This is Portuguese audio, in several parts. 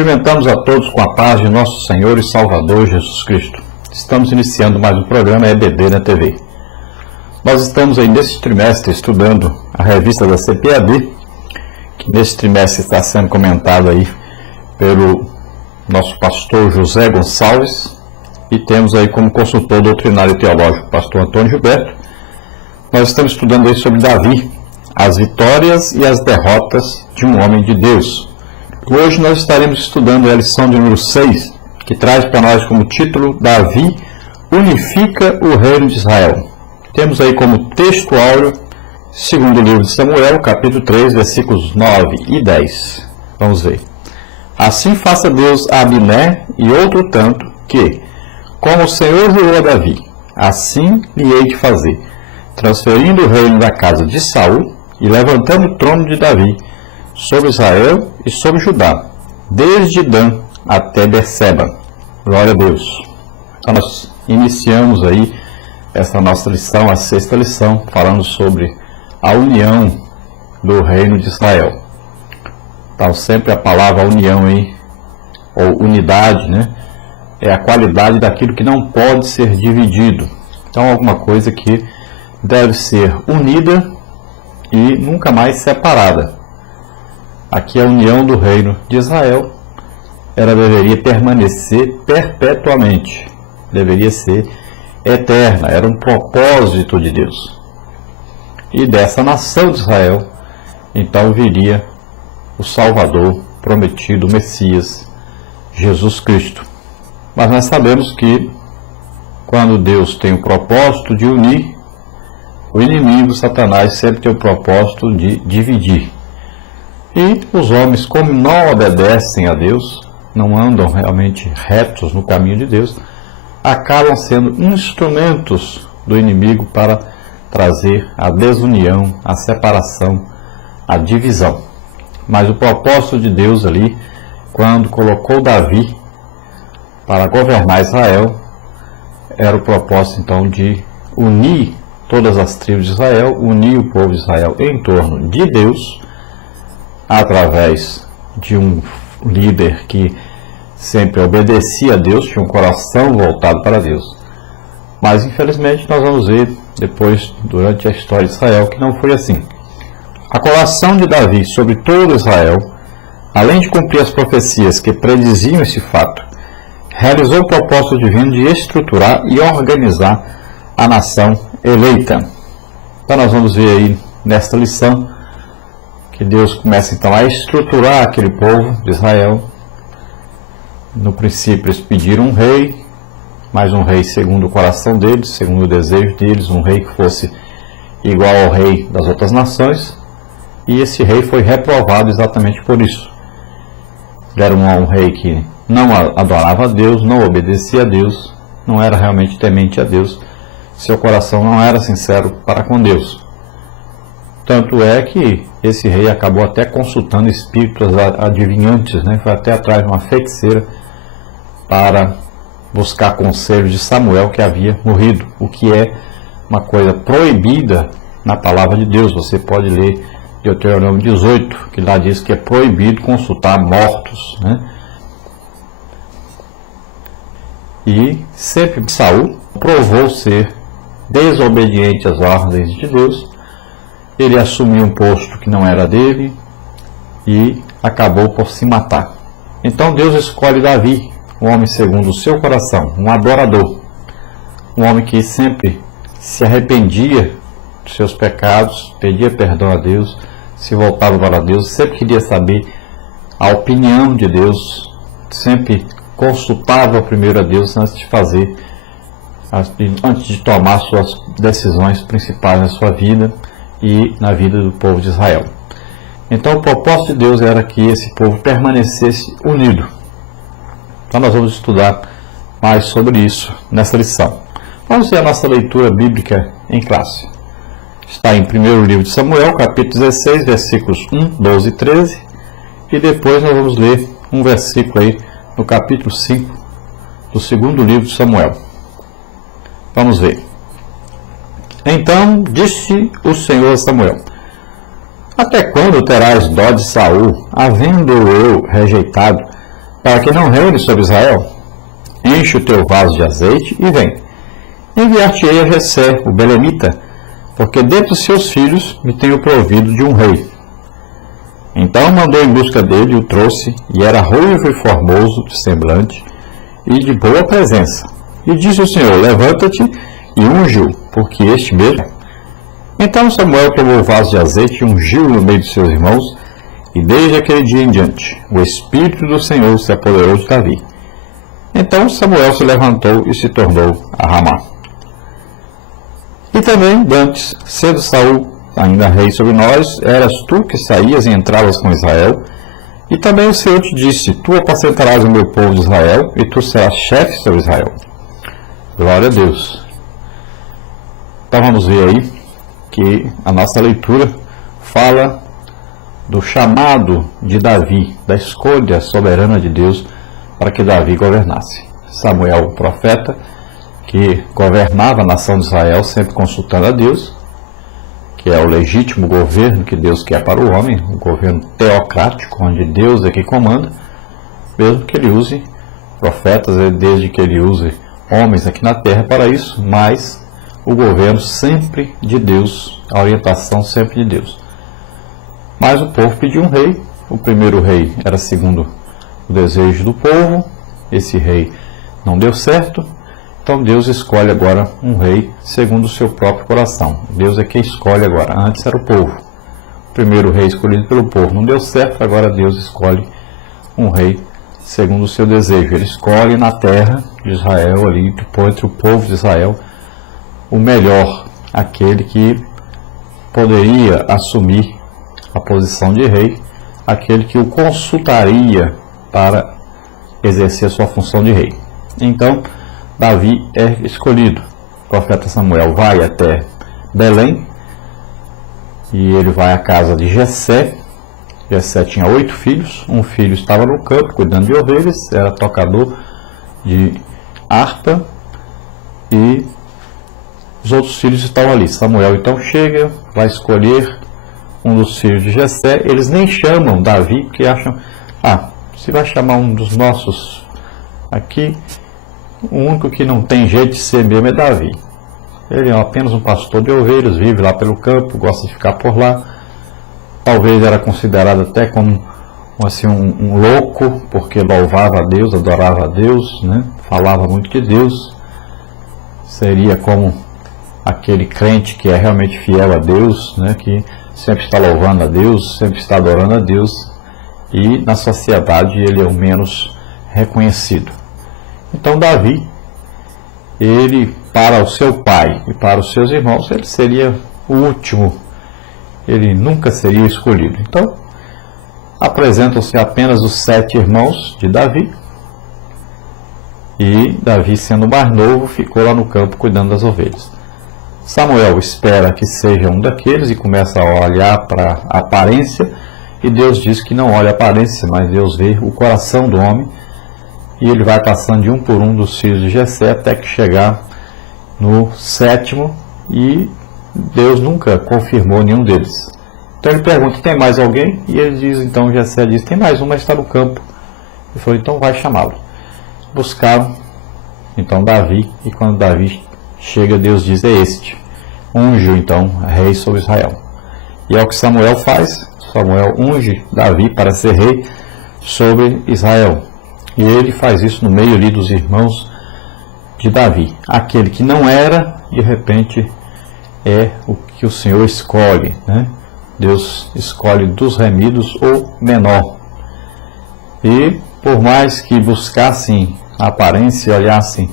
Cumprimentamos a todos com a paz de nosso Senhor e Salvador Jesus Cristo. Estamos iniciando mais um programa EBD na TV. Nós estamos aí neste trimestre estudando a revista da CPAD, que neste trimestre está sendo comentado aí pelo nosso pastor José Gonçalves, e temos aí como consultor doutrinário e teológico o pastor Antônio Gilberto. Nós estamos estudando aí sobre Davi, as vitórias e as derrotas de um homem de Deus. Hoje nós estaremos estudando a lição de número 6, que traz para nós como título Davi unifica o reino de Israel. Temos aí como texto áureo, segundo livro de Samuel, capítulo 3, versículos 9 e 10. Vamos ver. Assim faça Deus a Abiné e outro tanto que, como o Senhor jurou a Davi, assim lhe hei de fazer, transferindo o reino da casa de Saul e levantando o trono de Davi sobre Israel e sobre Judá, desde Dan até Berseba. Glória a Deus. Então nós iniciamos aí essa nossa lição, a sexta lição, falando sobre a união do reino de Israel. Então sempre a palavra união aí, ou unidade, né? É a qualidade daquilo que não pode ser dividido. Então alguma coisa que deve ser unida e nunca mais separada. Aqui a união do reino de Israel, ela deveria permanecer perpetuamente, deveria ser eterna, era um propósito de Deus. E dessa nação de Israel, então viria o Salvador prometido, o Messias, Jesus Cristo. Mas nós sabemos que quando Deus tem o propósito de unir, o inimigo, Satanás, sempre tem o propósito de dividir. E os homens, como não obedecem a Deus, não andam realmente retos no caminho de Deus, acabam sendo instrumentos do inimigo para trazer a desunião, a separação, a divisão. Mas o propósito de Deus ali, quando colocou Davi para governar Israel, era o propósito então de unir todas as tribos de Israel, unir o povo de Israel em torno de Deus, através de um líder que sempre obedecia a Deus, tinha um coração voltado para Deus. Mas infelizmente nós vamos ver depois, durante a história de Israel, que não foi assim. A coroação de Davi sobre todo Israel, além de cumprir as profecias que prediziam esse fato, realizou o propósito divino de estruturar e organizar a nação eleita. Então nós vamos ver aí nesta lição que Deus começa então a estruturar aquele povo de Israel. No princípio eles pediram um rei, mas um rei segundo o coração deles, segundo o desejo deles, um rei que fosse igual ao rei das outras nações, e esse rei foi reprovado exatamente por isso. Deram um rei que não adorava a Deus, não obedecia a Deus, não era realmente temente a Deus, seu coração não era sincero para com Deus. Tanto é que esse rei acabou até consultando espíritos adivinhantes, né? Foi até atrás de uma feiticeira para buscar conselho de Samuel, que havia morrido, o que é uma coisa proibida na palavra de Deus. Você pode ler Deuteronômio 18, que lá diz que é proibido consultar mortos, né? E sempre Saul provou ser desobediente às ordens de Deus. Ele assumiu um posto que não era dele e acabou por se matar. Então Deus escolhe Davi, um homem segundo o seu coração, um adorador, um homem que sempre se arrependia dos seus pecados, pedia perdão a Deus, se voltava para Deus, sempre queria saber a opinião de Deus, sempre consultava primeiro a Deus antes de tomar suas decisões principais na sua vida e na vida do povo de Israel. Então o propósito de Deus era que esse povo permanecesse unido. Então nós vamos estudar mais sobre isso nessa lição. Vamos ver a nossa leitura bíblica em classe. Está em 1º livro de Samuel, capítulo 16, versículos 1, 12 e 13. E depois nós vamos ler um versículo aí no capítulo 5 do 2º livro de Samuel. Vamos ver. Então disse o Senhor a Samuel: até quando terás dó de Saul, havendo eu rejeitado para que não reine sobre Israel? Enche o teu vaso de azeite e vem. Enviar-te-ei a Jessé, o belemita, porque dentre os seus filhos me tenho provido de um rei. Então mandou em busca dele e o trouxe, e era ruivo e formoso de semblante e de boa presença. E disse o Senhor: levanta-te e unge-o, porque este mesmo. Então Samuel tomou o vaso de azeite e ungiu no meio de seus irmãos, e desde aquele dia em diante o Espírito do Senhor se apoderou de Davi. Então Samuel se levantou e se tornou a Ramá. E também, antes, sendo Saul ainda rei sobre nós, eras tu que saías e entravas com Israel. E também o Senhor te disse: tu apacentarás o meu povo de Israel, e tu serás chefe sobre Israel. Glória a Deus. Então vamos ver aí que a nossa leitura fala do chamado de Davi, da escolha soberana de Deus para que Davi governasse. Samuel, o profeta, que governava a nação de Israel sempre consultando a Deus, que é o legítimo governo que Deus quer para o homem, um governo teocrático, onde Deus é que comanda, mesmo que ele use profetas, desde que ele use homens aqui na terra para isso, mas o governo sempre de Deus, a orientação sempre de Deus. Mas o povo pediu um rei. O primeiro rei era segundo o desejo do povo, esse rei não deu certo, então Deus escolhe agora um rei segundo o seu próprio coração. Deus é quem escolhe agora, antes era o povo. O primeiro rei escolhido pelo povo não deu certo, agora Deus escolhe um rei segundo o seu desejo. Ele escolhe na terra de Israel, ali entre o povo de Israel, o melhor, aquele que poderia assumir a posição de rei, aquele que o consultaria para exercer sua função de rei. Então, Davi é escolhido. O profeta Samuel vai até Belém e ele vai à casa de Jessé. Jessé tinha 8 filhos. Um filho estava no campo cuidando de ovelhas, era tocador de harpa, e os outros filhos estavam ali. Samuel então chega, vai escolher um dos filhos de Jessé. Eles nem chamam Davi, porque acham: se vai chamar um dos nossos aqui, o único que não tem jeito de ser mesmo é Davi. Ele é apenas um pastor de ovelhas, vive lá pelo campo, gosta de ficar por lá. Talvez era considerado até como assim, um louco, porque louvava a Deus, adorava a Deus, né? Falava muito de Deus. Seria como aquele crente que é realmente fiel a Deus, né? Que sempre está louvando a Deus, sempre está adorando a Deus, e na sociedade ele é o menos reconhecido. Então Davi, ele, para o seu pai e para os seus irmãos, ele seria o último, ele nunca seria escolhido. Então apresentam-se apenas os 7 irmãos de Davi, e Davi, sendo mais novo, ficou lá no campo cuidando das ovelhas. Samuel espera que seja um daqueles e começa a olhar para a aparência, e Deus diz que não olha a aparência, mas Deus vê o coração do homem. E ele vai passando de um por um dos filhos de Jessé até que chegar no 7º, e Deus nunca confirmou nenhum deles. Então ele pergunta: tem mais alguém? E ele diz, então Jessé diz: tem mais um, mas está no campo. Ele falou: então vai chamá-lo. Buscaram então Davi, e quando Davi chega, Deus diz: é este, unge-o então rei sobre Israel. E é o que Samuel faz. Samuel unge Davi para ser rei sobre Israel. E ele faz isso no meio ali dos irmãos de Davi. Aquele que não era, de repente, é o que o Senhor escolhe, né? Deus escolhe dos remidos o menor. E por mais que buscassem a aparência e olhassem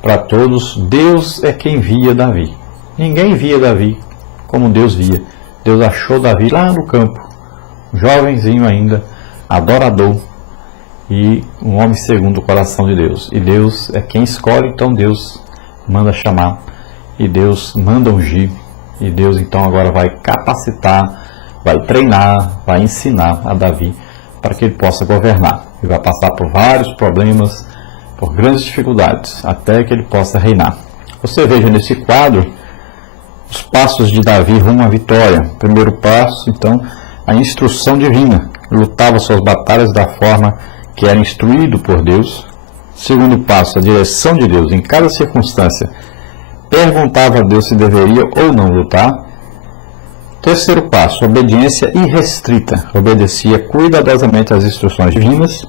para todos, Deus é quem via Davi. Ninguém via Davi como Deus via. Deus achou Davi lá no campo, jovenzinho ainda, adorador, e um homem segundo o coração de Deus. E Deus é quem escolhe, então Deus manda chamar, e Deus manda ungir, e Deus então agora vai capacitar, vai treinar, vai ensinar a Davi para que ele possa governar. Ele vai passar por vários problemas, por grandes dificuldades, até que ele possa reinar. Você veja nesse quadro os passos de Davi rumo à vitória. Primeiro passo, então, a instrução divina. Lutava suas batalhas da forma que era instruído por Deus. Segundo passo, a direção de Deus em cada circunstância. Perguntava a Deus se deveria ou não lutar. Terceiro passo, obediência irrestrita. Obedecia cuidadosamente às instruções divinas.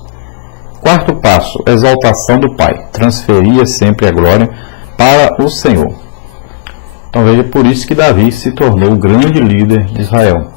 Quarto passo, exaltação do Pai. Transferia sempre a glória para o Senhor. Então veja, por isso que Davi se tornou o grande líder de Israel.